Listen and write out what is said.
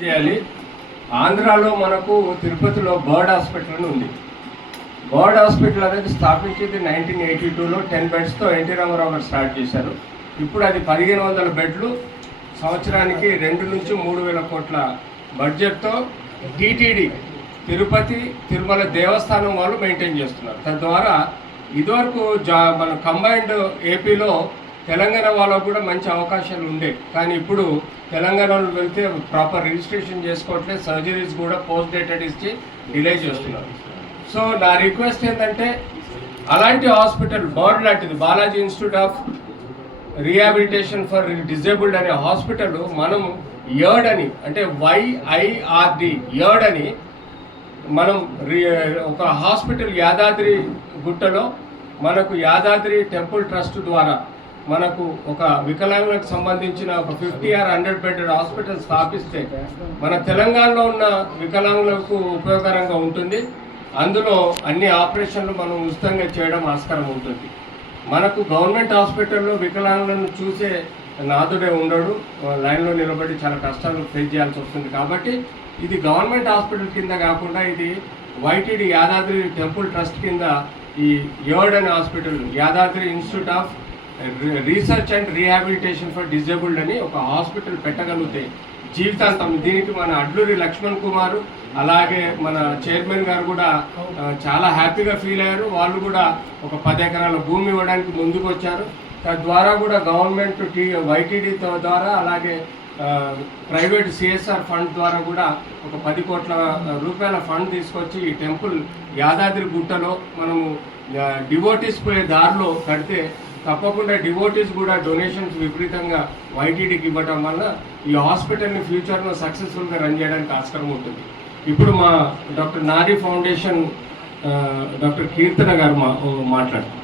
చేయాలి. ఆంధ్రాలో మనకు తిరుపతిలో బర్డ్ హాస్పిటల్ అని ఉంది. బర్డ్ హాస్పిటల్ అనేది స్థాపించింది 1982లో 10 బెడ్స్తో ఎన్టీ రామారావు గారు స్టార్ట్ చేశారు. ఇప్పుడు అది 1500 బెడ్లు, సంవత్సరానికి 2 నుంచి 3,000 కోట్ల బడ్జెట్తో టీటీడీ తిరుపతి తిరుమల దేవస్థానం వాళ్ళు మెయింటైన్ చేస్తున్నారు. తద్వారా ఇదివరకు మన కంబైన్డ్ ఏపీలో తెలంగాణ వాళ్ళకు కూడా మంచి అవకాశాలు ఉండే, కానీ ఇప్పుడు తెలంగాణలో వెళ్తే ప్రాపర్ రిజిస్ట్రేషన్ చేసుకోవట్లేదు, సర్జరీస్ కూడా పోస్ట్ డేటెడ్ ఇచ్చి డిలే చేస్తున్నారు. సో నా రిక్వెస్ట్ ఏంటంటే అలాంటి హాస్పిటల్ బర్డ్ లాంటిది Balaji institute of rehabilitation for disabled అనే హాస్పిటల్ మనం యర్డ్ అని, అంటే YIRD యర్డ్ అని మనం ఒక హాస్పిటల్ యాదాద్రి గుట్టలో మనకు యాదాద్రి టెంపుల్ ట్రస్ట్ ద్వారా మనకు ఒక వికలాంగులకు సంబంధించిన ఒక 50 or 100 బెడ్ హాస్పిటల్ స్థాపిస్తే మన తెలంగాణలో ఉన్న వికలాంగులకు ఉపయోగకరంగా ఉంటుంది. అందులో అన్ని ఆపరేషన్లు మనం ఉచితంగా చేయడం ఆస్కారం ఉంటుంది. మనకు గవర్నమెంట్ హాస్పిటల్లో వికలాంగులను చూసే నాదుడే ఉండడు, లైన్లో నిలబడి చాలా కష్టాలు ఫేస్ చేయాల్సి వస్తుంది. కాబట్టి ఇది గవర్నమెంట్ హాస్పిటల్ కింద కాకుండా ఇది YTD యాదాద్రి టెంపుల్ ట్రస్ట్ కింద ఈ యర్డ్ అనే hospital Yadadri institute of research and rehabilitation for disabled అని ఒక హాస్పిటల్ పెట్టగలిగితే జీవితాంతం దీనికి మన అడ్లూరి లక్ష్మణ్ కుమార్ అలాగే మన చైర్మన్ గారు కూడా చాలా హ్యాపీగా ఫీల్ అయ్యారు. వాళ్ళు కూడా ఒక 10 ఎకరాల భూమి ఇవ్వడానికి ముందుకు వచ్చారు. తద్వారా కూడా గవర్నమెంట్ YTD ద్వారా అలాగే ప్రైవేట్ CSR ఫండ్ ద్వారా కూడా ఒక 10 కోట్ల రూపాయల ఫండ్ తీసుకొచ్చి ఈ టెంపుల్ యాదాద్రి గుట్టలో మనము డివోటీస్ పోయే దారిలో కడితే తప్పకుండా డివోటీస్ కూడా డొనేషన్స్ విపరీతంగా YTDకి ఇవ్వడం వల్ల ఈ హాస్పిటల్ని ఫ్యూచర్లో సక్సెస్ఫుల్గా రన్ చేయడానికి ఆస్కారం ఉంటుంది. ఇప్పుడు మా డాక్టర్ నారీ ఫౌండేషన్ డాక్టర్ కీర్తన గారు మాట్లాడుతున్నారు.